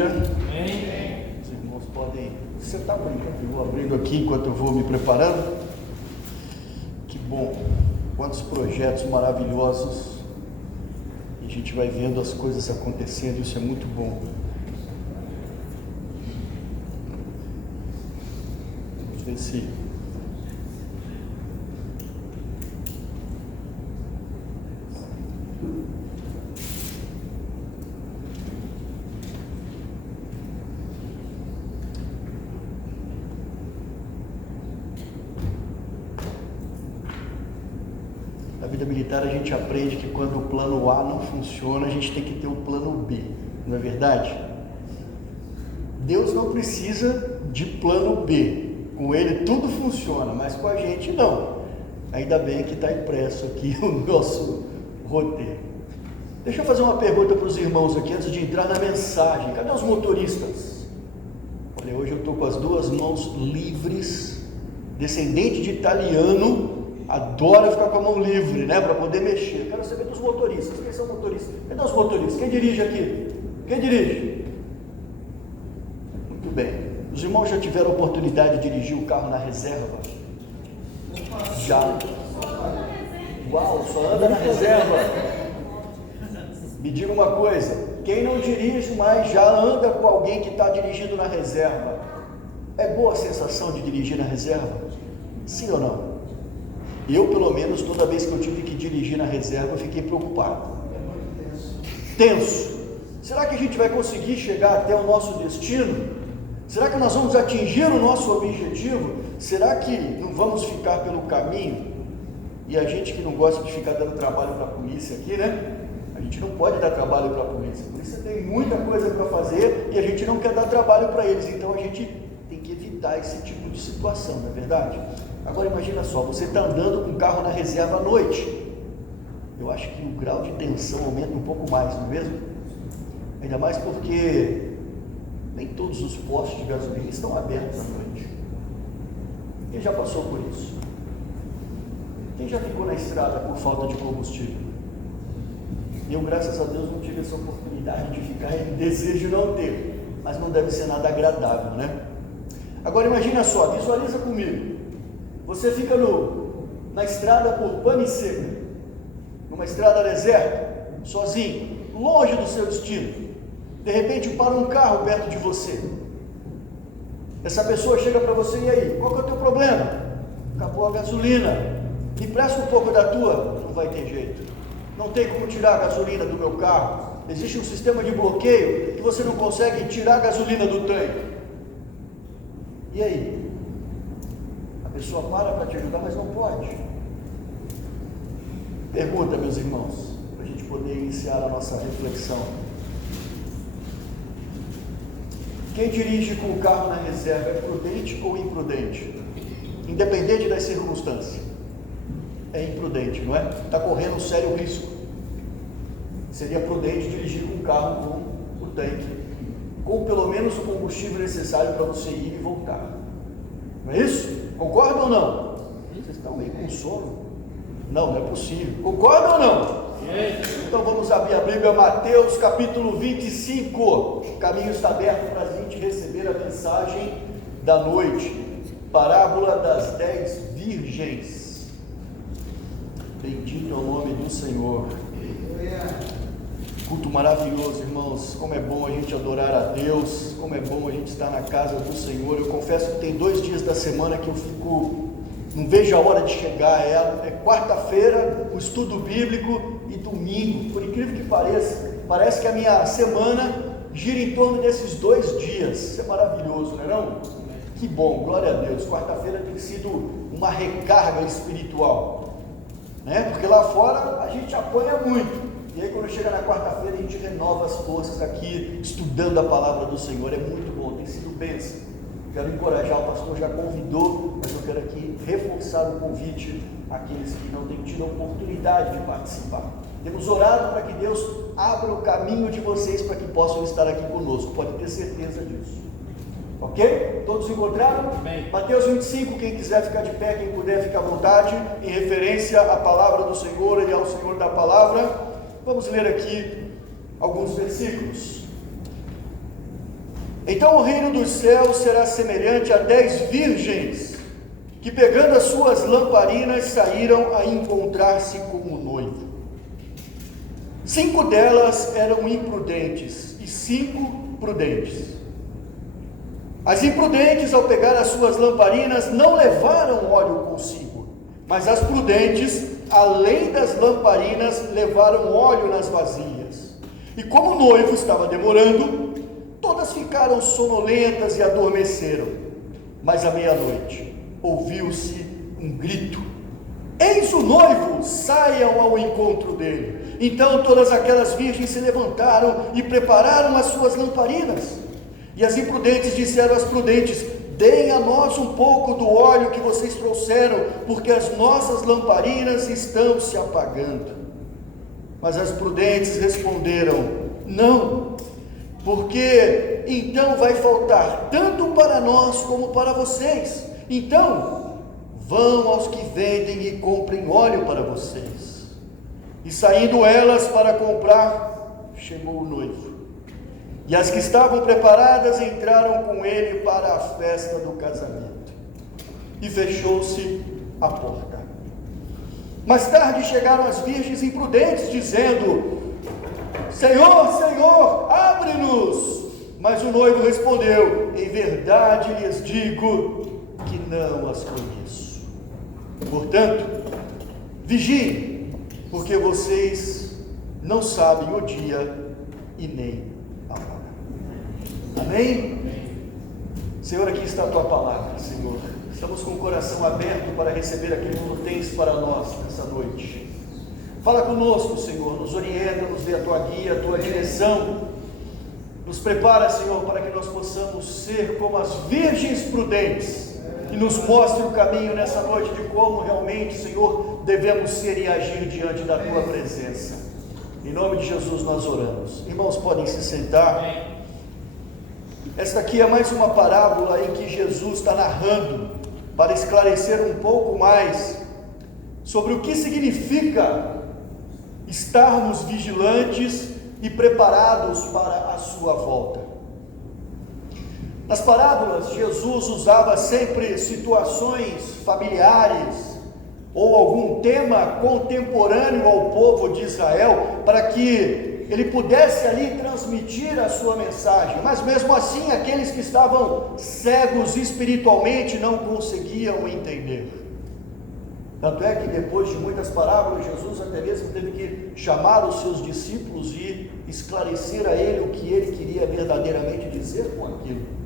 igreja? Amém. Os irmãos podem sentar por enquanto. Eu vou abrindo aqui enquanto eu vou me preparando. Que bom, quantos projetos maravilhosos. E a gente vai vendo as coisas acontecendo, isso é muito bom. Vamos ver se... Na vida militar a gente aprende que quando o plano A não funciona, a gente tem que ter o plano B, não é verdade? Deus não precisa de plano B, com Ele tudo funciona, mas com a gente não. Ainda bem que está impresso aqui o nosso roteiro. Deixa eu fazer uma pergunta para os irmãos aqui, antes de entrar na mensagem. Cadê os motoristas? Olha, hoje eu estou com as duas mãos livres, descendente de italiano, adora ficar com a mão livre, né, para poder mexer. Quero saber dos motoristas. Quem são motoristas? Cadê os motoristas? Quem dirige aqui? Quem dirige? Muito bem. Os irmãos já tiveram a oportunidade de dirigir o carro na reserva? Já. Uau, só anda na reserva. Me diga uma coisa, quem não dirige, mas já anda com alguém que está dirigindo na reserva, é boa a sensação de dirigir na reserva? Sim ou não? Eu, pelo menos, toda vez que eu tive que dirigir na reserva, eu fiquei preocupado. Tenso. Será que a gente vai conseguir chegar até o nosso destino? Será que nós vamos atingir o nosso objetivo? Será que não vamos ficar pelo caminho? E a gente que não gosta de ficar dando trabalho para a polícia aqui, né? A gente não pode dar trabalho para a polícia. A polícia tem muita coisa para fazer e a gente não quer dar trabalho para eles. Então a gente tem que evitar esse tipo de situação, não é verdade? Agora imagina só, você está andando com o carro na reserva à noite. Eu acho que o grau de tensão aumenta um pouco mais, não é mesmo? Ainda mais porque nem todos os postos de gasolina estão abertos à noite. Quem já passou por isso? Quem já ficou na estrada por falta de combustível? Eu, graças a Deus, não tive essa oportunidade de ficar e desejo não ter, mas não deve ser nada agradável, né? Agora imagina só, visualiza comigo. Você fica na estrada por pane seca, numa estrada deserta, sozinho, longe do seu destino. De repente para um carro perto de você. Essa pessoa chega para você, e aí, qual que é o teu problema? Acabou a gasolina, me presta um pouco da tua. Não vai ter jeito, não tem como tirar a gasolina do meu carro. Existe um sistema de bloqueio que você não consegue tirar a gasolina do tanque. E aí? A pessoa para te ajudar, mas não pode. Pergunta, meus irmãos, para a gente poder iniciar a nossa reflexão. Quem dirige com o carro na reserva é prudente ou imprudente? Independente das circunstâncias. É imprudente, não é? Está correndo um sério risco. Seria prudente dirigir com o carro com o tanque, com pelo menos o combustível necessário para você ir e voltar. Não é isso? Concordam ou não? Vocês estão meio com sono? Não é possível. Concordam ou não? Então vamos abrir a Bíblia, Mateus capítulo 25. O caminho está aberto para a gente receber a mensagem da noite. Parábola das 10 virgens. Bendito é o nome do Senhor. Culto maravilhoso, irmãos. Como é bom a gente adorar a Deus, como é bom a gente estar na casa do Senhor. Eu confesso que tem 2 dias da semana que eu não vejo a hora de chegar. É quarta-feira, o estudo bíblico, e domingo. Por incrível que pareça, parece que a minha semana gira em torno desses 2 dias. Isso é maravilhoso, não é não? Que bom, glória a Deus. Quarta-feira tem sido uma recarga espiritual, né? Porque lá fora a gente apanha muito. E aí quando chega na quarta-feira a gente renova as forças aqui, estudando a palavra do Senhor. É muito bom, tem sido bênção. Quero encorajar, o pastor já convidou, mas eu quero aqui reforçar o convite àqueles que não têm tido a oportunidade de participar. Temos orado para que Deus abra o caminho de vocês para que possam estar aqui conosco, pode ter certeza disso. Ok? Todos encontraram? Amém. Mateus 25, quem quiser ficar de pé, quem puder ficar à vontade, em referência à palavra do Senhor e ao Senhor da palavra. Vamos ler aqui alguns versículos. Então o reino dos céus será semelhante a 10 virgens, que pegando as suas lamparinas, saíram a encontrar-se com o noivo. 5 delas eram imprudentes, e 5 prudentes. As imprudentes, ao pegar as suas lamparinas, não levaram óleo consigo, mas as prudentes, além das lamparinas, levaram óleo nas vasilhas. E como o noivo estava demorando, todas ficaram sonolentas e adormeceram. Mas à meia-noite ouviu-se um grito: eis o noivo, saiam ao encontro dele. Então todas aquelas virgens se levantaram e prepararam as suas lamparinas. E as imprudentes disseram às prudentes: deem a nós um pouco do óleo que vocês trouxeram, porque as nossas lamparinas estão se apagando. Mas as prudentes responderam: não, porque então vai faltar tanto para nós como para vocês. Então vão aos que vendem e comprem óleo para vocês. E saindo elas para comprar, chegou o noivo. E as que estavam preparadas entraram com ele para a festa do casamento. E fechou-se a porta. Mais tarde chegaram as virgens imprudentes, dizendo: Senhor, Senhor, abre-nos! Mas o noivo respondeu: em verdade lhes digo que não as conheço. Portanto, vigiem, porque vocês não sabem o dia e nem a hora. Amém? Senhor, aqui está a tua palavra, Senhor. Estamos com o coração aberto para receber aquilo que tu tens para nós nessa noite. Fala conosco, Senhor, nos orienta, nos dê a tua guia, a tua direção. Nos prepara, Senhor, para que nós possamos ser como as virgens prudentes, e nos mostre o caminho nessa noite de como realmente, Senhor, devemos ser e agir diante da tua presença. Em nome de Jesus nós oramos. Irmãos, podem se sentar. Esta aqui é mais uma parábola em que Jesus está narrando para esclarecer um pouco mais sobre o que significa estarmos vigilantes e preparados para a sua volta. Nas parábolas, Jesus usava sempre situações familiares ou algum tema contemporâneo ao povo de Israel para que ele pudesse ali transmitir a sua mensagem, mas mesmo assim aqueles que estavam cegos espiritualmente não conseguiam entender. Tanto é que depois de muitas parábolas, Jesus até mesmo teve que chamar os seus discípulos e esclarecer a ele o que ele queria verdadeiramente dizer com aquilo.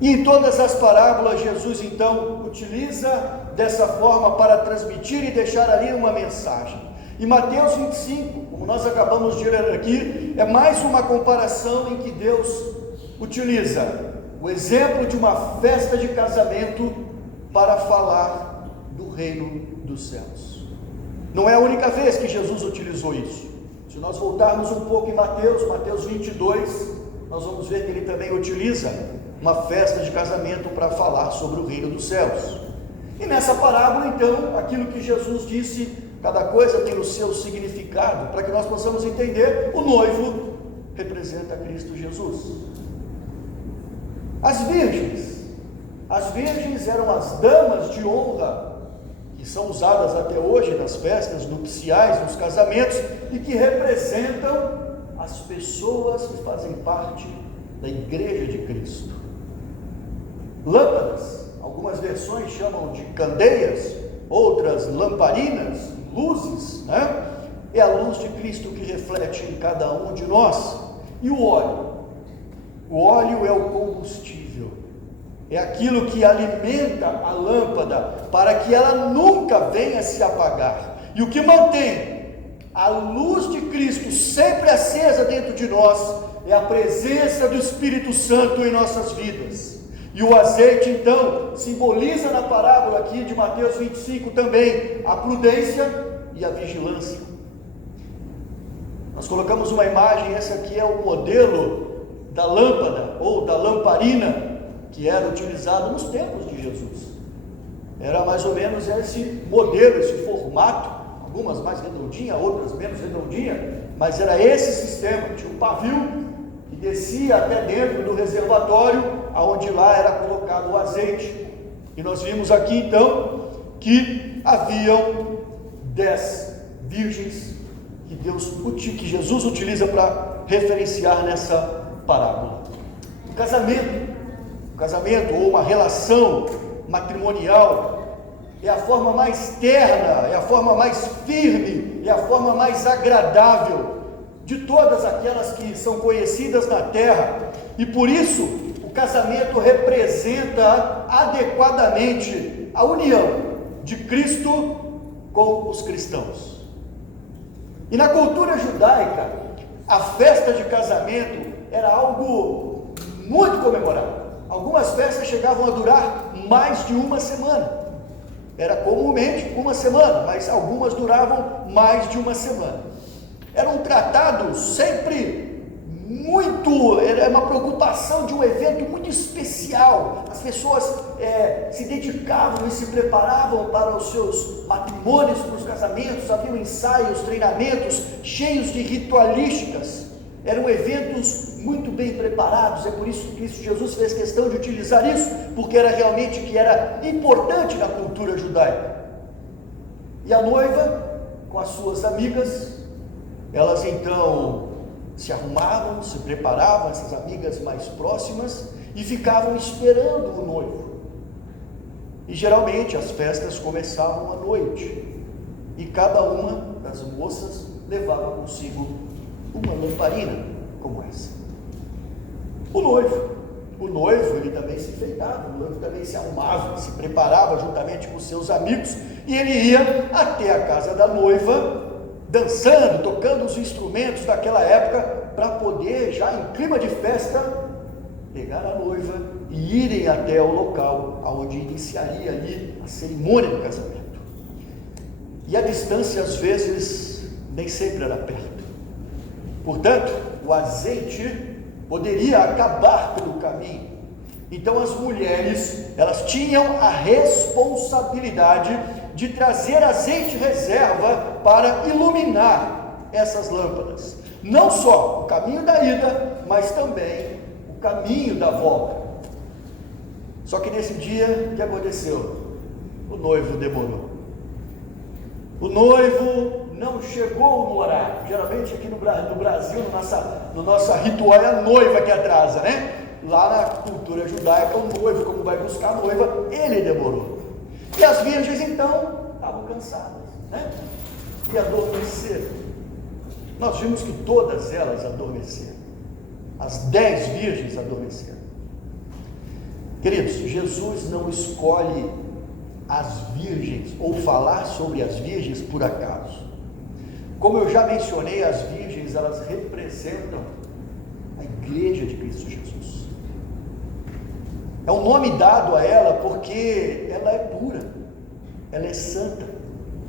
E em todas as parábolas, Jesus então utiliza dessa forma para transmitir e deixar ali uma mensagem. E Mateus 25, como nós acabamos de ler aqui, é mais uma comparação em que Deus utiliza o exemplo de uma festa de casamento para falar do reino dos céus. Não é a única vez que Jesus utilizou isso. Se nós voltarmos um pouco em Mateus 22, nós vamos ver que ele também utiliza uma festa de casamento para falar sobre o reino dos céus. E nessa parábola, então, aquilo que Jesus disse, cada coisa tem o seu significado, para que nós possamos entender. O noivo representa Cristo Jesus. As virgens eram as damas de honra, que são usadas até hoje nas festas nupciais, nos casamentos, e que representam as pessoas que fazem parte da igreja de Cristo. Lâmpadas, algumas versões chamam de candeias, outras lamparinas, luzes, né? É a luz de Cristo que reflete em cada um de nós. E o óleo? O óleo é o combustível, é aquilo que alimenta a lâmpada para que ela nunca venha se apagar, e o que mantém a luz de Cristo sempre acesa dentro de nós é a presença do Espírito Santo em nossas vidas. E o azeite então simboliza na parábola aqui de Mateus 25 também a prudência e a vigilância. Nós colocamos uma imagem, essa aqui é o modelo da lâmpada ou da lamparina que era utilizado nos tempos de Jesus. Era mais ou menos esse modelo, esse formato, algumas mais redondinhas, outras menos redondinhas, mas era esse sistema. Tinha um pavio e descia até dentro do reservatório, aonde lá era colocado o azeite. E nós vimos aqui então que haviam 10 virgens que Jesus utiliza para referenciar nessa parábola. O casamento ou uma relação matrimonial é a forma mais terna, é a forma mais firme, é a forma mais agradável de todas aquelas que são conhecidas na terra, e por isso o casamento representa adequadamente a união de Cristo com os cristãos. E na cultura judaica, a festa de casamento era algo muito comemorado. Algumas festas chegavam a durar mais de uma semana. Era comumente uma semana, mas algumas duravam mais de uma semana. Era um tratado sempre era uma preocupação de um evento muito especial. As pessoas se dedicavam e se preparavam para os seus matrimônios, para os casamentos. Haviam ensaios, treinamentos cheios de ritualísticas. Eram eventos muito bem preparados. É por isso que Cristo Jesus fez questão de utilizar isso, porque era realmente que era importante na cultura judaica. E a noiva, com as suas amigas, elas então se arrumavam, se preparavam, essas amigas mais próximas, e ficavam esperando o noivo. E geralmente as festas começavam à noite, e cada uma das moças levava consigo uma lamparina como essa. O noivo ele também se enfeitava, o noivo também se arrumava, se preparava juntamente com seus amigos, e ele ia até a casa da noiva, dançando, tocando os instrumentos daquela época, para poder, já em clima de festa, pegar a noiva e irem até o local onde iniciaria ali a cerimônia do casamento. E a distância, às vezes, nem sempre era perto. Portanto, o azeite poderia acabar pelo caminho. Então as mulheres, elas tinham a responsabilidade de trazer azeite reserva para iluminar essas lâmpadas. Não só o caminho da ida, mas também o caminho da volta. Só que nesse dia, o que aconteceu? O noivo demorou. O noivo não chegou no horário. Geralmente aqui no Brasil, no nosso ritual, é a noiva que atrasa, né? Lá na cultura judaica, o noivo, como vai buscar a noiva, ele demorou. E as virgens então estavam cansadas, né? E adormeceram. Nós vimos que todas elas adormeceram. As 10 virgens adormeceram. Queridos, Jesus não escolhe as virgens ou falar sobre as virgens por acaso. Como eu já mencionei, as virgens, elas representam a igreja de Cristo Jesus. É um nome dado a ela porque ela é pura, ela é santa.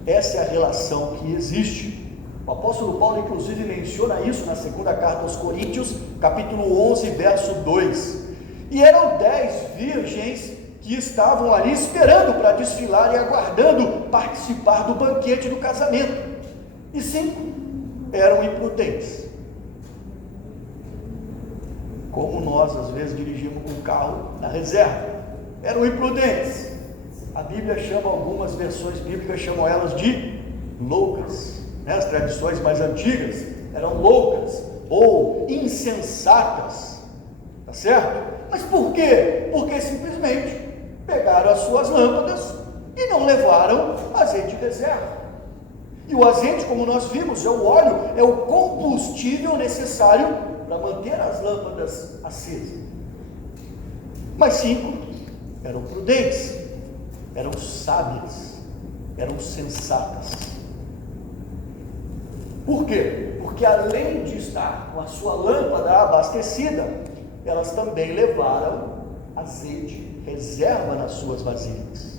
Essa é a relação que existe. O apóstolo Paulo inclusive menciona isso na segunda carta aos Coríntios, capítulo 11, verso 2. E eram 10 virgens que estavam ali esperando para desfilar e aguardando participar do banquete do casamento. E 5 eram imprudentes. Como nós às vezes dirigimos um carro na reserva. Eram imprudentes. A Bíblia chama, algumas versões bíblicas chamam elas de loucas. As tradições mais antigas eram loucas ou insensatas. Tá certo? Mas por quê? Porque simplesmente pegaram as suas lâmpadas e não levaram azeite de reserva. E o azeite, como nós vimos, é o óleo, é o combustível necessário para manter as lâmpadas acesas. Mas 5 eram prudentes, eram sábias, eram sensatas. Por quê? Porque além de estar com a sua lâmpada abastecida, elas também levaram azeite reserva nas suas vasilhas.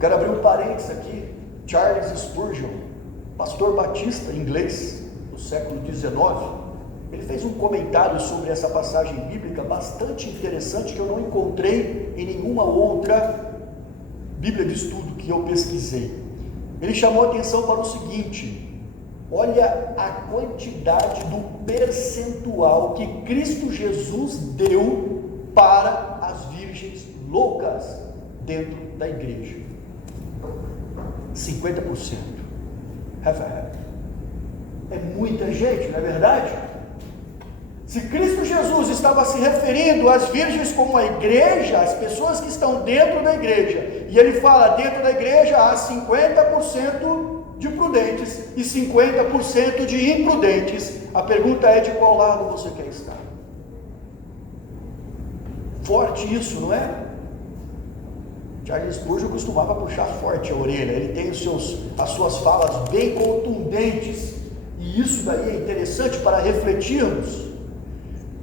Quero abrir um parênteses aqui. Charles Spurgeon, pastor batista inglês do século XIX, ele fez um comentário sobre essa passagem bíblica bastante interessante, que eu não encontrei em nenhuma outra Bíblia de estudo que eu pesquisei. Ele chamou a atenção para o seguinte: Olha a quantidade do percentual que Cristo Jesus deu para as virgens loucas dentro da igreja. 50%. É muita gente, não é verdade? Se Cristo Jesus estava se referindo às virgens como a igreja, as pessoas que estão dentro da igreja, e ele fala, dentro da igreja há 50% de prudentes e 50% de imprudentes, a pergunta é: de qual lado você quer estar? Forte isso, não é? Charles Spurgeon costumava puxar forte a orelha, ele tem as suas falas bem contundentes, e isso daí é interessante para refletirmos.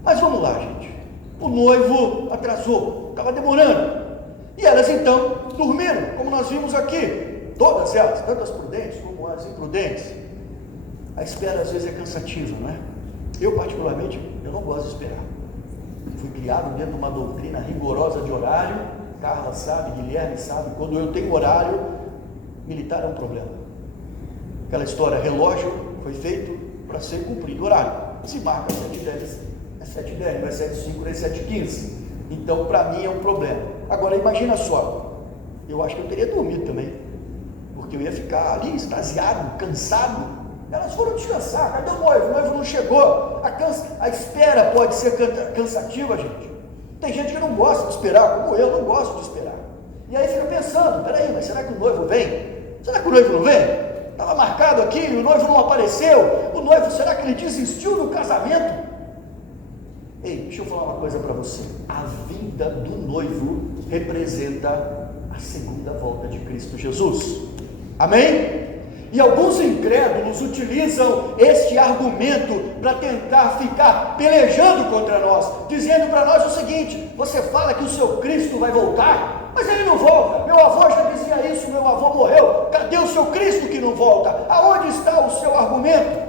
Mas vamos lá, gente, o noivo atrasou, estava demorando, e elas então dormiram, como nós vimos aqui, todas elas, tanto as prudentes como as imprudentes. A espera às vezes é cansativa, não é? Eu particularmente, eu não gosto de esperar. Fui criado dentro de uma doutrina rigorosa de horário. Carla sabe, Guilherme sabe, quando eu tenho horário, militar é um problema. Aquela história, relógio foi feito para ser cumprido o horário. Se marca 7h10, é 7h10, não é 7h05, não é 7h15. Então, para mim é um problema. Agora, imagina só, eu acho que eu teria dormido também, porque eu ia ficar ali extasiado, cansado. Elas foram descansar, cadê o noivo? O noivo não chegou. A espera pode ser cansativa, gente. Tem gente que não gosta de esperar, como eu não gosto de esperar. E aí fica pensando, peraí, mas será que o noivo vem? Será que o noivo não vem? Estava marcado aqui, o noivo não apareceu. O noivo, será que ele desistiu do casamento? Ei, deixa eu falar uma coisa para você. A vinda do noivo representa a segunda volta de Cristo Jesus. Amém? E alguns incrédulos utilizam este argumento para tentar ficar pelejando contra nós, dizendo para nós o seguinte: você fala que o seu Cristo vai voltar, mas ele não volta. Meu avô já dizia isso, meu avô morreu. Cadê o seu Cristo que não volta? Aonde está o seu argumento?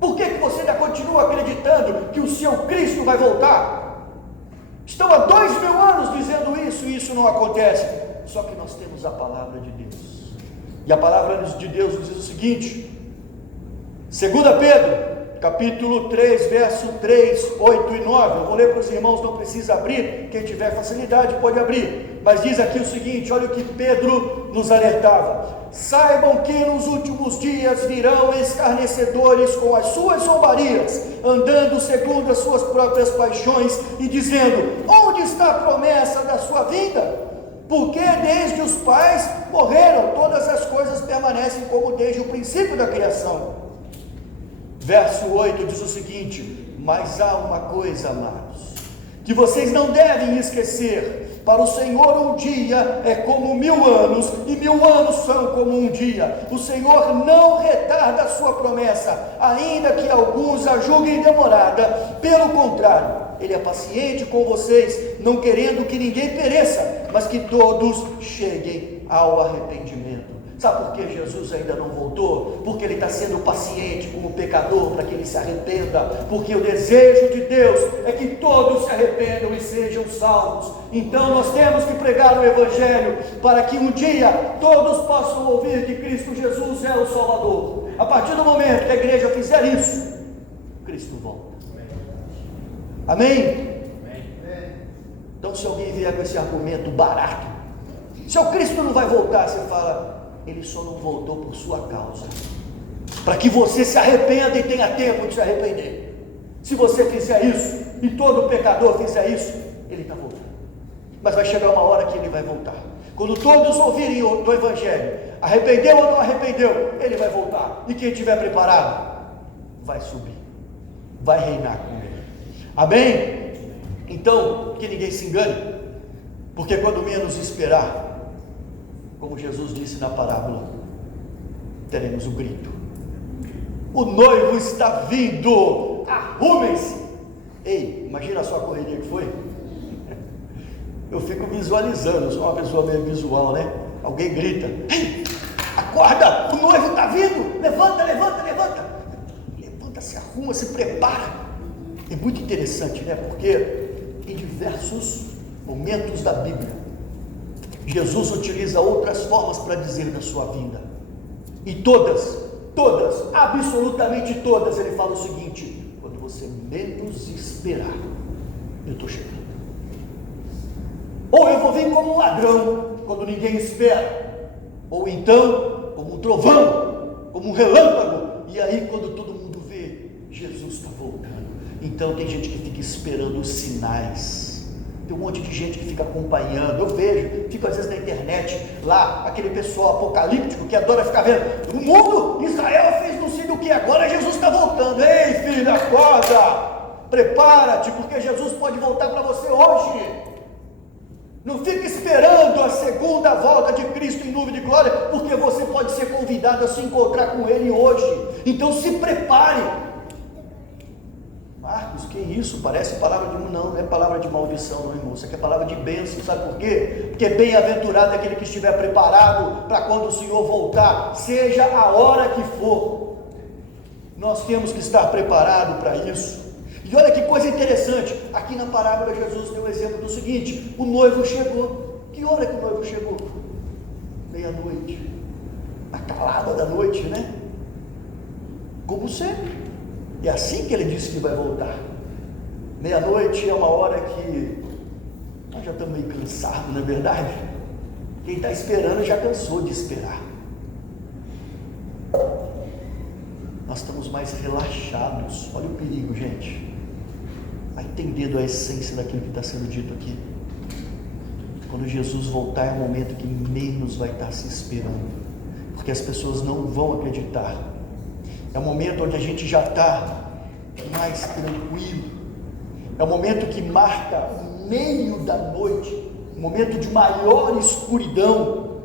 Por que você ainda continua acreditando que o seu Cristo vai voltar? Estão há 2000 anos dizendo isso e isso não acontece. Só que nós temos a palavra de Deus. E a palavra de Deus nos diz o seguinte, 2 Pedro, capítulo 3, verso 3, 8 e 9, eu vou ler para os irmãos, não precisa abrir, quem tiver facilidade pode abrir, mas diz aqui o seguinte, olha o que Pedro nos alertava: saibam que nos últimos dias virão escarnecedores com as suas zombarias, andando segundo as suas próprias paixões e dizendo: onde está a promessa da sua vinda? Porque desde os pais morreram, todas as coisas permanecem como desde o princípio da criação. Verso 8 diz o seguinte: mas há uma coisa, amados, que vocês não devem esquecer: para o Senhor um dia é como 1000 anos, e 1000 anos são como um dia. O Senhor não retarda a sua promessa, ainda que alguns a julguem demorada. Pelo contrário, Ele é paciente com vocês, não querendo que ninguém pereça, mas que todos cheguem ao arrependimento. Sabe por que Jesus ainda não voltou? Porque Ele está sendo paciente com o pecador, para que ele se arrependa, porque o desejo de Deus é que todos se arrependam e sejam salvos. Então nós temos que pregar o Evangelho, para que um dia todos possam ouvir que Cristo Jesus é o Salvador. A partir do momento que a igreja fizer isso, Cristo volta. Amém? Então, se alguém vier com esse argumento barato, se o Cristo não vai voltar, você fala: Ele só não voltou por sua causa, para que você se arrependa e tenha tempo de se arrepender. Se você fizer isso, e todo pecador fizer isso, Ele está voltando. Mas vai chegar uma hora que Ele vai voltar. Quando todos ouvirem do Evangelho, arrependeu ou não arrependeu, Ele vai voltar. E quem estiver preparado, vai subir, vai reinar com Ele. Amém? Então, que ninguém se engane, porque quando menos esperar, como Jesus disse na parábola, teremos o grito: o noivo está vindo, arrumem-se. Ei, imagina só a correria que foi. Eu fico visualizando, eu sou uma pessoa meio visual, né? Alguém grita: ei, acorda, o noivo está vindo, levanta, levanta, levanta. Levanta, se arruma, se prepara. É muito interessante, né? Porque em diversos momentos da Bíblia, Jesus utiliza outras formas para dizer da sua vinda, e todas todas, absolutamente todas, ele fala o seguinte: quando você menos esperar, eu estou chegando. Ou eu vou vir como um ladrão, quando ninguém espera, ou então como um trovão, como um relâmpago, e aí quando todo mundo vê, Jesus está voltando. Então tem gente que fica esperando os sinais, tem um monte de gente que fica acompanhando. Eu vejo, fico às vezes na internet, lá, aquele pessoal apocalíptico que adora ficar vendo, o mundo, Israel fez não sei do que, agora Jesus está voltando. Ei filho, acorda, prepara-te, porque Jesus pode voltar para você hoje. Não fique esperando a segunda volta de Cristo em nuvem de glória, porque você pode ser convidado a se encontrar com Ele hoje. Então se prepare. Marcos, que isso? Parece palavra de... Não é palavra de maldição, não, irmão. Isso aqui é palavra de bênção. Sabe por quê? Porque bem-aventurado é aquele que estiver preparado para quando o Senhor voltar, seja a hora que for. Nós temos que estar preparados para isso. E olha que coisa interessante, aqui na parábola Jesus deu o exemplo do seguinte: o noivo chegou. Que hora que o noivo chegou? Meia-noite, a calada da noite, né? Como sempre, é assim que ele disse que vai voltar. Meia-noite é uma hora que nós já estamos meio cansados, não é verdade? Quem está esperando já cansou de esperar. Nós estamos mais relaxados. Olha o perigo, gente. Vai entendendo a essência daquilo que está sendo dito aqui. Quando Jesus voltar é o momento que menos vai estar se esperando, porque as pessoas não vão acreditar. É o momento onde a gente já está mais tranquilo. É o momento que marca o meio da noite, o momento de maior escuridão.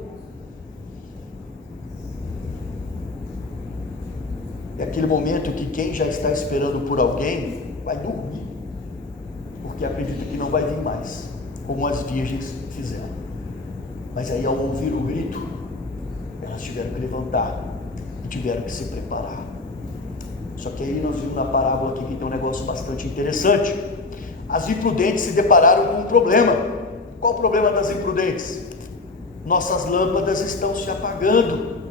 É aquele momento que quem já está esperando por alguém vai dormir, porque acredita que não vai vir mais, como as virgens fizeram. Mas aí, ao ouvir o grito, elas tiveram que levantar e tiveram que se preparar. Só que aí nós vimos na parábola aqui que tem um negócio bastante interessante. As imprudentes se depararam com um problema. Qual o problema das imprudentes? Nossas lâmpadas estão se apagando,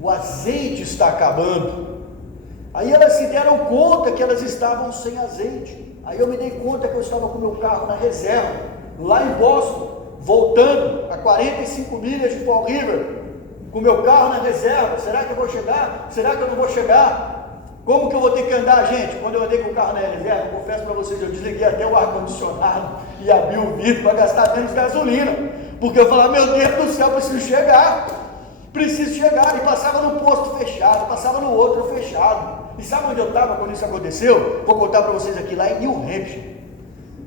o azeite está acabando. Aí elas se deram conta que elas estavam sem azeite. Aí eu me dei conta que eu estava com o meu carro na reserva, lá em Boston, voltando a 45 milhas de Fall River, com o meu carro na reserva. Será que eu vou chegar? Será que eu não vou chegar? Como que eu vou ter que andar, gente? Quando eu andei com o carro na reserva, eu confesso para vocês, eu desliguei até o ar-condicionado e abri o vidro para gastar menos gasolina, porque eu falava, meu Deus do céu, preciso chegar, e passava num posto fechado, passava no outro fechado. E sabe onde eu estava quando isso aconteceu? Vou contar para vocês aqui, lá em New Hampshire.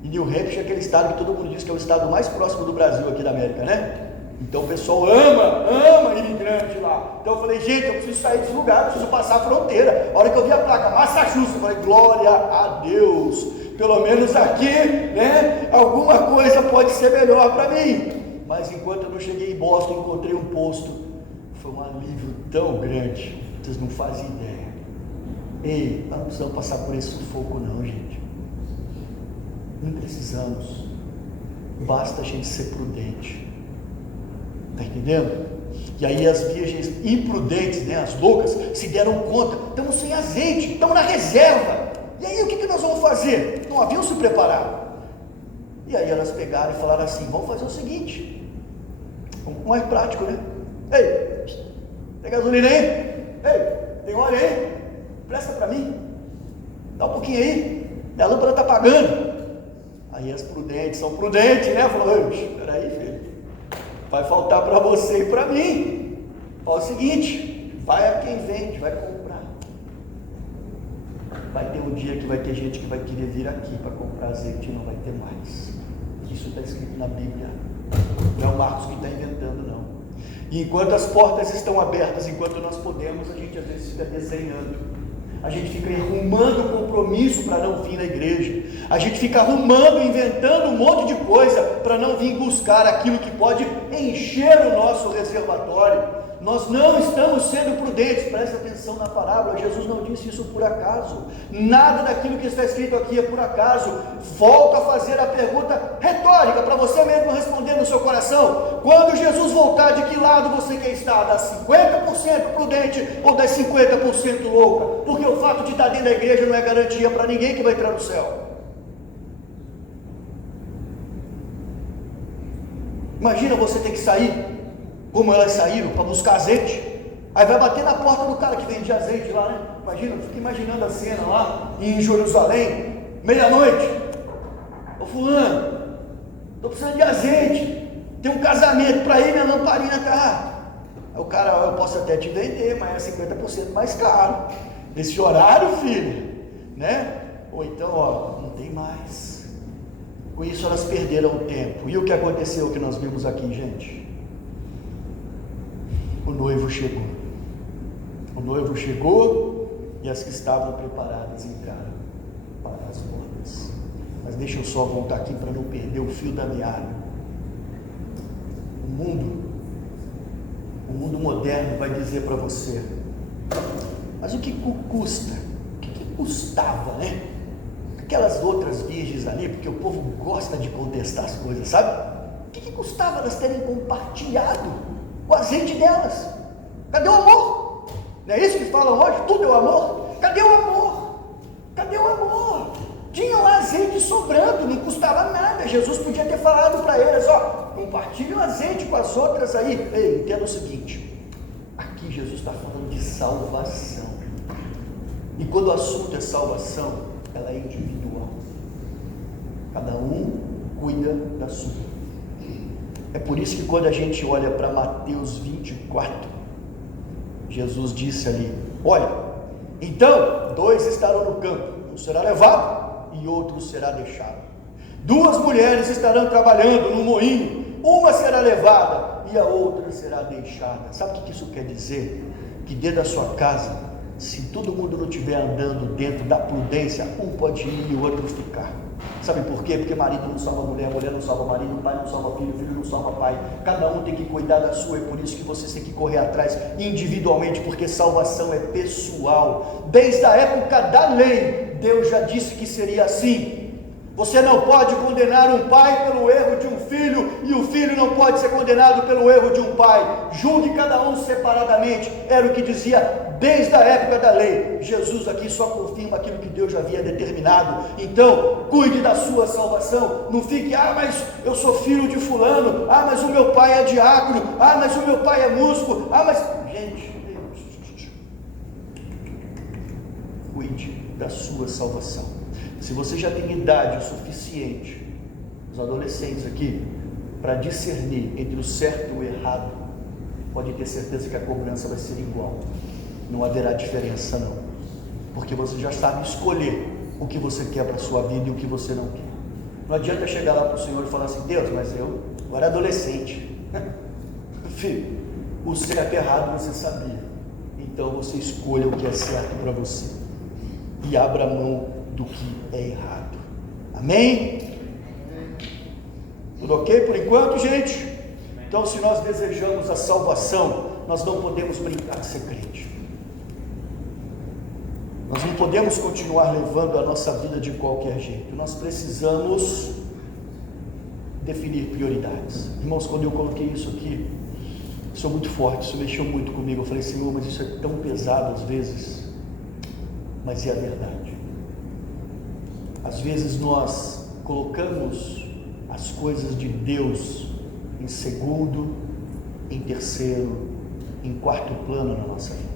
E New Hampshire é aquele estado que todo mundo diz que é o estado mais próximo do Brasil aqui da América, né? Então o pessoal ama imigrante lá. Então eu falei, gente, eu preciso sair desse lugar, eu preciso passar a fronteira. A hora que eu vi a placa Massachusetts, eu falei, glória a Deus, pelo menos aqui, né, alguma coisa pode ser melhor para mim. Mas enquanto eu não cheguei em Boston, encontrei um posto, foi um alívio tão grande, vocês não fazem ideia. Ei, nós não precisamos passar por esse sufoco não, gente. Não precisamos. Basta a gente ser prudente. Está entendendo? E aí as virgens imprudentes, né, as loucas, se deram conta, estamos sem azeite, estamos na reserva. E aí o que nós vamos fazer? Não haviam se preparado. E aí elas pegaram e falaram assim, vamos fazer o seguinte, vamos mais prático, né? Ei, tem gasolina aí? Ei, tem óleo aí? Presta para mim, dá um pouquinho aí, a lâmpada está apagando. Aí as prudentes, são prudentes, né? Falou, espera aí, filho, vai faltar para você e para mim. Fala o seguinte, vai a quem vende, vai comprar. Vai ter um dia que vai ter gente que vai querer vir aqui para comprar azeite e não vai ter mais. Isso está escrito na Bíblia, não é o Marcos que está inventando não. E enquanto as portas estão abertas, enquanto nós podemos, a gente às vezes fica desenhando, a gente fica arrumando compromisso para não vir na igreja, a gente fica arrumando, inventando um monte de coisa para não vir buscar aquilo que pode encher o nosso reservatório. Nós não estamos sendo prudentes. Presta atenção na parábola, Jesus não disse isso por acaso, nada daquilo que está escrito aqui é por acaso. Volto a fazer a pergunta retórica para você mesmo responder no seu coração: quando Jesus voltar, de que lado você quer estar? Das 50% 50% prudente ou das 50% louca, porque o fato de estar dentro da igreja não é garantia para ninguém que vai entrar no céu. Imagina você ter que sair, como elas saíram, para buscar azeite. Aí vai bater na porta do cara que vende azeite lá, né? Imagina, fica imaginando a cena lá em Jerusalém, meia-noite. Ô fulano, estou precisando de azeite, tem um casamento para ir, minha lamparina está. Aí o cara, eu posso até te vender, mas é 50% mais caro. Nesse horário, filho, né? Ou então, ó, não tem mais. Com isso elas perderam o tempo. E o que aconteceu que nós vimos aqui, gente? O noivo chegou. O noivo chegou e as que estavam preparadas entraram para as bodas. Mas deixa eu só voltar aqui para não perder o fio da meada. O mundo moderno vai dizer para você: mas o que custa? O que custava, né? Aquelas outras virgens ali, porque o povo gosta de contestar as coisas, sabe? O que custava elas terem compartilhado o azeite delas? Cadê o amor? Não é isso que falam hoje? Tudo é o amor? Cadê o amor? Cadê o amor? Tinha lá azeite sobrando, não custava nada. Jesus podia ter falado para eles: ó, compartilhe o azeite com as outras aí. Ei, entenda o seguinte, aqui Jesus está falando de salvação. E quando o assunto é salvação, ela é individual. Cada um cuida da sua. É por isso que quando a gente olha para Mateus 24, Jesus disse ali: olha, então 2 estarão no campo, um será levado e outro será deixado. 2 mulheres estarão trabalhando no moinho, uma será levada e a outra será deixada. Sabe o que isso quer dizer? Que dentro da sua casa, se todo mundo não estiver andando dentro da prudência, um pode ir e o outro ficar. Sabe por quê? Porque marido não salva mulher, mulher não salva marido, pai não salva filho, filho não salva pai. Cada um tem que cuidar da sua, é por isso que você tem que correr atrás individualmente, porque salvação é pessoal. Desde a época da lei, Deus já disse que seria assim. Você não pode condenar um pai pelo erro de um filho, e o filho não pode ser condenado pelo erro de um pai. Julgue cada um separadamente. Era o que dizia desde a época da lei. Jesus aqui só confirma aquilo que Deus já havia determinado. Então, cuide da sua salvação. Não fique: ah, mas eu sou filho de fulano, ah, mas o meu pai é diácono, ah, mas o meu pai é músico, ah, mas... Gente, cuide da sua salvação. Se você já tem idade o suficiente, os adolescentes aqui, para discernir entre o certo e o errado, pode ter certeza que a cobrança vai ser igual. Não haverá diferença não, porque você já sabe escolher o que você quer para a sua vida e o que você não quer. Não adianta chegar lá para o Senhor e falar assim: Deus, mas eu era adolescente. Filho, o certo e errado você sabia, então você escolha o que é certo para você e abra mão do que é errado. Amém? Tudo ok por enquanto, gente? Então, se nós desejamos a salvação, nós não podemos brincar de ser crente. Nós não podemos continuar levando a nossa vida de qualquer jeito. Nós precisamos definir prioridades. Irmãos, quando eu coloquei isso aqui, isso é muito forte, isso mexeu muito comigo. Eu falei: Senhor, mas isso é tão pesado às vezes. Mas é a verdade. Às vezes nós colocamos as coisas de Deus em segundo, em terceiro, em quarto plano na nossa vida.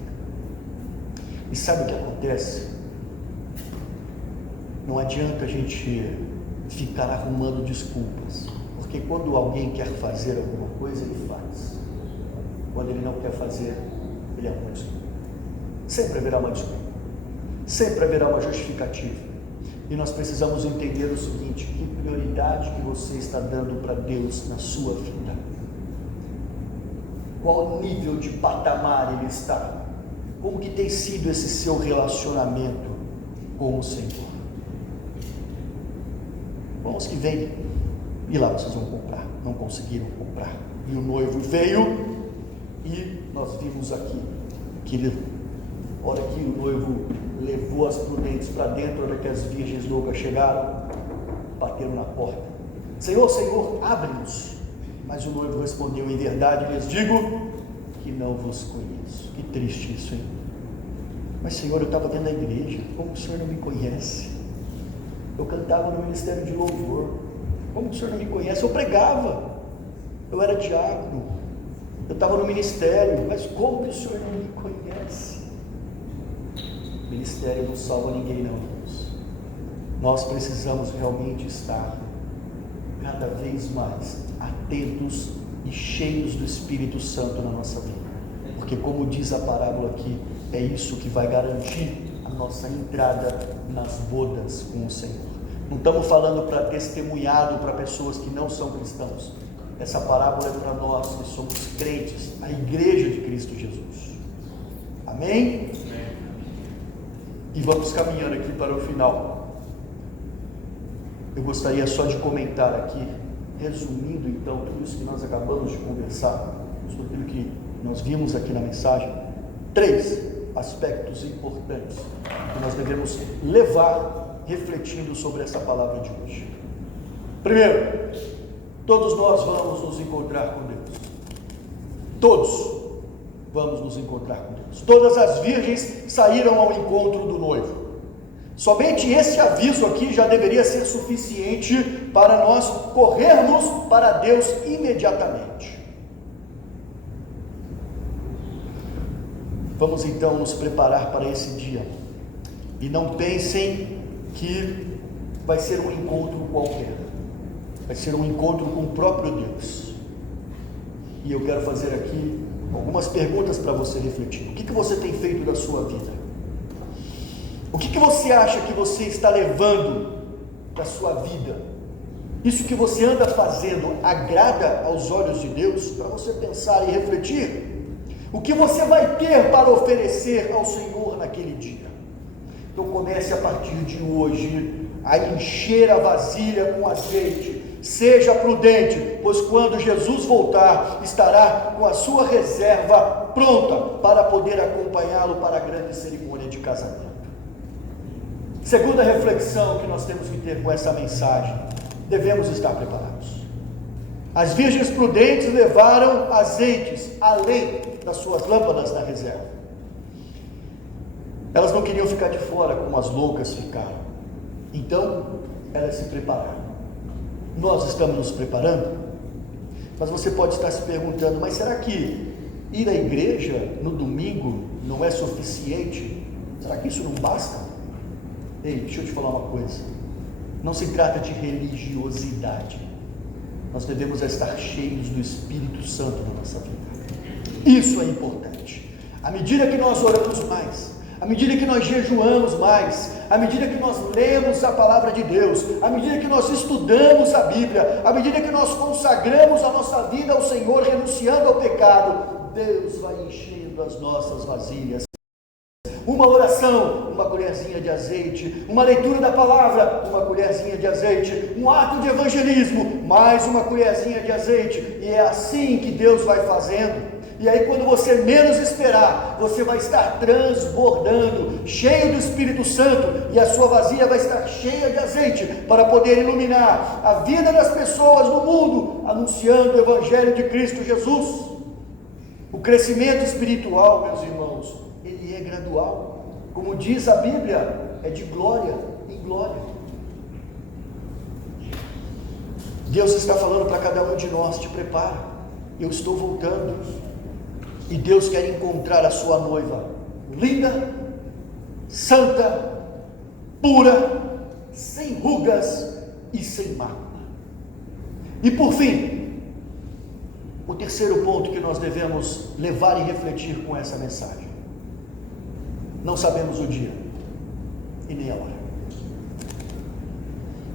E sabe o que acontece? Não adianta a gente ficar arrumando desculpas, porque quando alguém quer fazer alguma coisa, ele faz. Quando ele não quer fazer, ele arruma desculpa. Sempre haverá uma desculpa, sempre haverá uma justificativa. E nós precisamos entender o seguinte: que prioridade que você está dando para Deus na sua vida? Qual nível de patamar ele está? Como que tem sido esse seu relacionamento com o Senhor? Bom, os que vêm, e lá vocês vão comprar, não conseguiram comprar. E o noivo veio, e nós vimos aqui que ele, a hora que o noivo levou as prudentes para dentro, a hora que as virgens loucas chegaram, bateram na porta: Senhor, Senhor, abre-nos. Mas o noivo respondeu: em verdade lhes digo que não vos conheço. Que triste isso, hein? Mas Senhor, eu estava dentro da igreja, como o Senhor não me conhece? Eu cantava no ministério de louvor, como o Senhor não me conhece? Eu pregava, eu era diácono, eu estava no ministério, mas como que o Senhor não me conhece? O ministério não salva ninguém não, irmãos. Nós precisamos realmente estar cada vez mais atentos e cheios do Espírito Santo na nossa vida, porque como diz a parábola aqui, é isso que vai garantir a nossa entrada nas bodas com o Senhor. Não estamos falando para testemunhado para pessoas que não são cristãos. Essa parábola é para nós que somos crentes, a igreja de Cristo Jesus. Amém? E vamos caminhando aqui para o final. Eu gostaria só de comentar aqui, resumindo então tudo isso que nós acabamos de conversar, sobre aquilo que nós vimos aqui na mensagem, 3 aspectos importantes que nós devemos levar refletindo sobre essa palavra de hoje. Primeiro, todos nós vamos nos encontrar com Deus. Todos vamos nos encontrar com Deus. Todas as virgens saíram ao encontro do noivo. Somente esse aviso aqui já deveria ser suficiente para nós corrermos para Deus imediatamente. Vamos então nos preparar para esse dia. E não pensem que vai ser um encontro qualquer. Vai ser um encontro com o próprio Deus. E eu quero fazer aqui algumas perguntas para você refletir. O que você tem feito da sua vida? O que você acha que você está levando da sua vida? Isso que você anda fazendo agrada aos olhos de Deus? Para você pensar e refletir. O que você vai ter para oferecer ao Senhor naquele dia? Então comece a partir de hoje a encher a vasilha com azeite. Seja prudente, pois quando Jesus voltar, estará com a sua reserva pronta para poder acompanhá-lo para a grande cerimônia de casamento. Segunda reflexão que nós temos que ter com essa mensagem: devemos estar preparados. As virgens prudentes levaram azeites além das suas lâmpadas na reserva. Elas não queriam ficar de fora como as loucas ficaram. Então, elas se prepararam. Nós estamos nos preparando? Mas você pode estar se perguntando, mas será que ir à igreja no domingo não é suficiente? Será que isso não basta? Ei, deixa eu te falar uma coisa. Não se trata de religiosidade. Nós devemos estar cheios do Espírito Santo na nossa vida. Isso é importante. À medida que nós oramos mais, à medida que nós jejuamos mais, à medida que nós lemos a palavra de Deus, à medida que nós estudamos a Bíblia, à medida que nós consagramos a nossa vida ao Senhor, renunciando ao pecado, Deus vai enchendo as nossas vasilhas. Uma oração, uma colherzinha de azeite, uma leitura da palavra, uma colherzinha de azeite, um ato de evangelismo, mais uma colherzinha de azeite, e é assim que Deus vai fazendo. E aí quando você menos esperar, você vai estar transbordando, cheio do Espírito Santo, e a sua vasilha vai estar cheia de azeite, para poder iluminar a vida das pessoas no mundo, anunciando o Evangelho de Cristo Jesus. O crescimento espiritual, meus irmãos, ele é gradual. Como diz a Bíblia, é de glória em glória. Deus está falando para cada um de nós: te prepara, eu estou voltando. E Deus quer encontrar a sua noiva linda, santa, pura, sem rugas e sem mácula. E por fim, o terceiro ponto que nós devemos levar e refletir com essa mensagem: não sabemos o dia e nem a hora.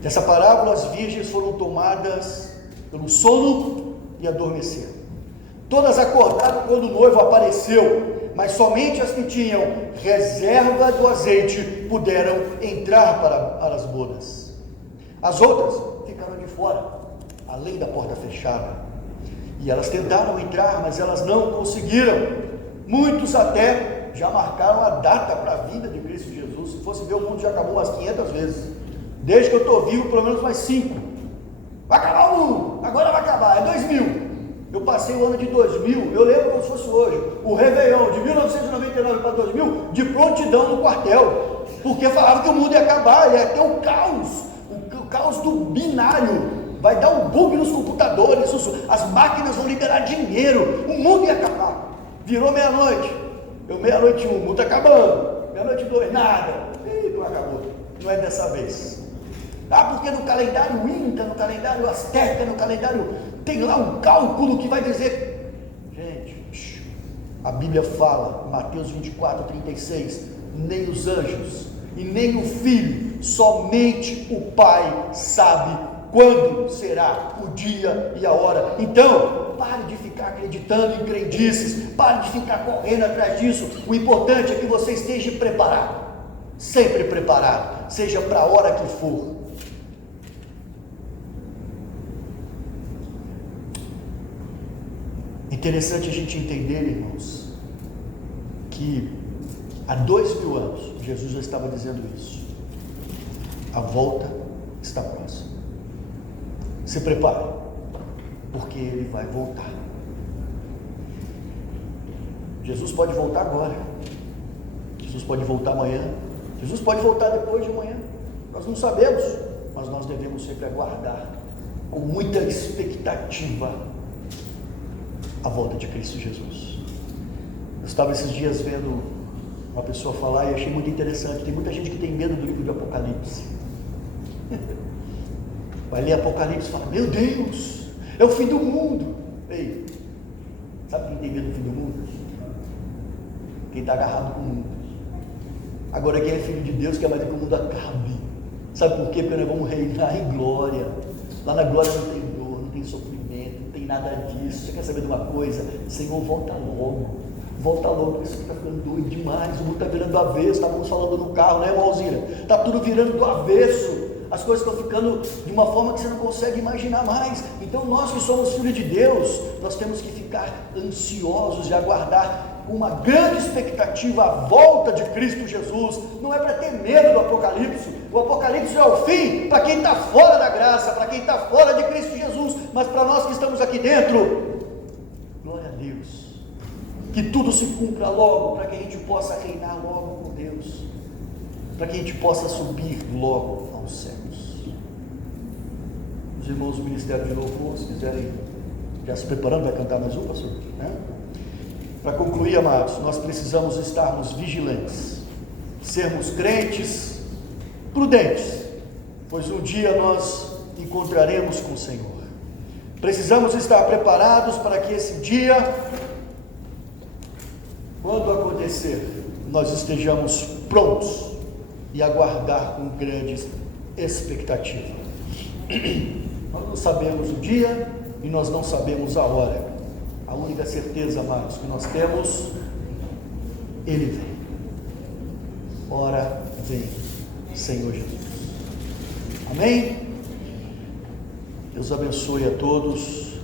Nessa parábola, as virgens foram tomadas pelo sono e adormeceram. Todas acordaram quando o noivo apareceu, mas somente as que tinham reserva do azeite puderam entrar para as bodas. As outras ficaram de fora, além da porta fechada. E elas tentaram entrar, mas elas não conseguiram. Muitos até já marcaram a data para a vinda de Cristo Jesus. Se fosse ver, o mundo já acabou umas 500 vezes. Desde que eu estou vivo, pelo menos mais 5. Vai acabar o mundo, agora vai acabar, é 2000. Eu passei o ano de 2000, eu lembro como se fosse hoje, o Réveillon de 1999 para 2000, de prontidão no quartel, porque falava que o mundo ia acabar, ia ter o caos do binário, vai dar um bug nos computadores, as máquinas vão liberar dinheiro, o mundo ia acabar. Virou meia-noite, meia-noite 1, o mundo está acabando, meia-noite 2, nada, não acabou, não é dessa vez. Porque no calendário Inca, no calendário Azteca, no calendário, tem lá um cálculo que vai dizer, gente, a Bíblia fala, Mateus 24, 36, nem os anjos e nem o Filho, somente o Pai sabe quando será o dia e a hora. Então, pare de ficar acreditando em crendices, pare de ficar correndo atrás disso. O importante é que você esteja preparado, sempre preparado, seja para a hora que for. Interessante a gente entender, irmãos, que há 2000 anos Jesus já estava dizendo isso. A volta está próxima. Se prepare, porque Ele vai voltar. Jesus pode voltar agora. Jesus pode voltar amanhã. Jesus pode voltar depois de amanhã. Nós não sabemos, mas nós devemos sempre aguardar com muita expectativa a volta de Cristo Jesus. Eu estava esses dias vendo uma pessoa falar e achei muito interessante. Tem muita gente que tem medo do livro de Apocalipse. Vai ler Apocalipse e fala, meu Deus, é o fim do mundo. Ei, sabe quem tem medo do fim do mundo? Quem está agarrado com o mundo. Agora quem é filho de Deus quer mais que o mundo acabe. Sabe por quê? Porque nós vamos reinar em glória. Lá na glória não tem dor, não tem sofrimento, não tem nada disso. Você quer saber de uma coisa? Senhor, volta logo. Volta logo, porque isso está ficando doido demais. O mundo está virando do avesso. Estávamos falando no carro, né, irmão Alzira? Está tudo virando do avesso. As coisas estão ficando de uma forma que você não consegue imaginar mais. Então nós que somos filhos de Deus, nós temos que ficar ansiosos e aguardar com uma grande expectativa a volta de Cristo Jesus. Não é para ter medo do Apocalipse. O Apocalipse é o fim para quem está fora da graça, para quem está fora de Cristo Jesus. Mas para nós que estamos aqui dentro, glória a Deus, que tudo se cumpra logo, para que a gente possa reinar logo com Deus, para que a gente possa subir logo aos céus. Os irmãos do Ministério de Louvor, se quiserem, já se preparando, vai cantar mais um, pastor? Né? Para concluir, amados, nós precisamos estarmos vigilantes, sermos crentes prudentes, pois um dia nós encontraremos com o Senhor. Precisamos estar preparados para que esse dia, quando acontecer, nós estejamos prontos e aguardar com grande expectativa. Nós não sabemos o dia e nós não sabemos a hora. A única certeza, amados, que nós temos, Ele vem. Ora vem, Senhor Jesus. Amém? Deus abençoe a todos.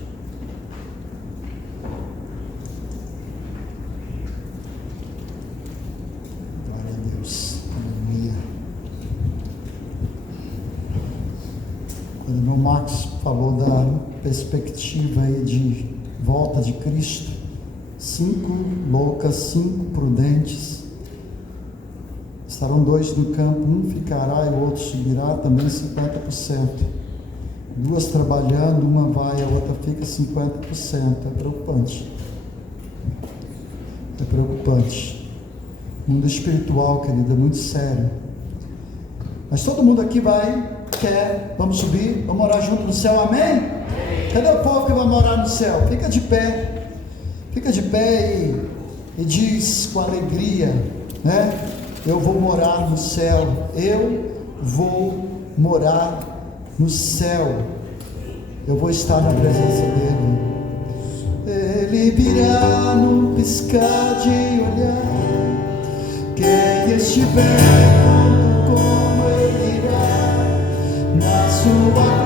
Glória a Deus. Aleluia. Quando o meu Marcos falou da perspectiva aí de volta de Cristo, 5 loucas, 5 prudentes, estarão 2 no campo, um ficará e o outro subirá, também 50%, 2 trabalhando, uma vai, a outra fica 50%, é preocupante, mundo espiritual, querido, é muito sério, mas todo mundo aqui vamos subir, vamos morar junto no céu, amém? Cadê o povo que vai morar no céu? Fica de pé e diz com alegria, né? Eu vou morar no céu, eu vou morar no céu, eu vou estar na presença dele. Ele virá no piscar de olhar, quem estiver como ele irá na sua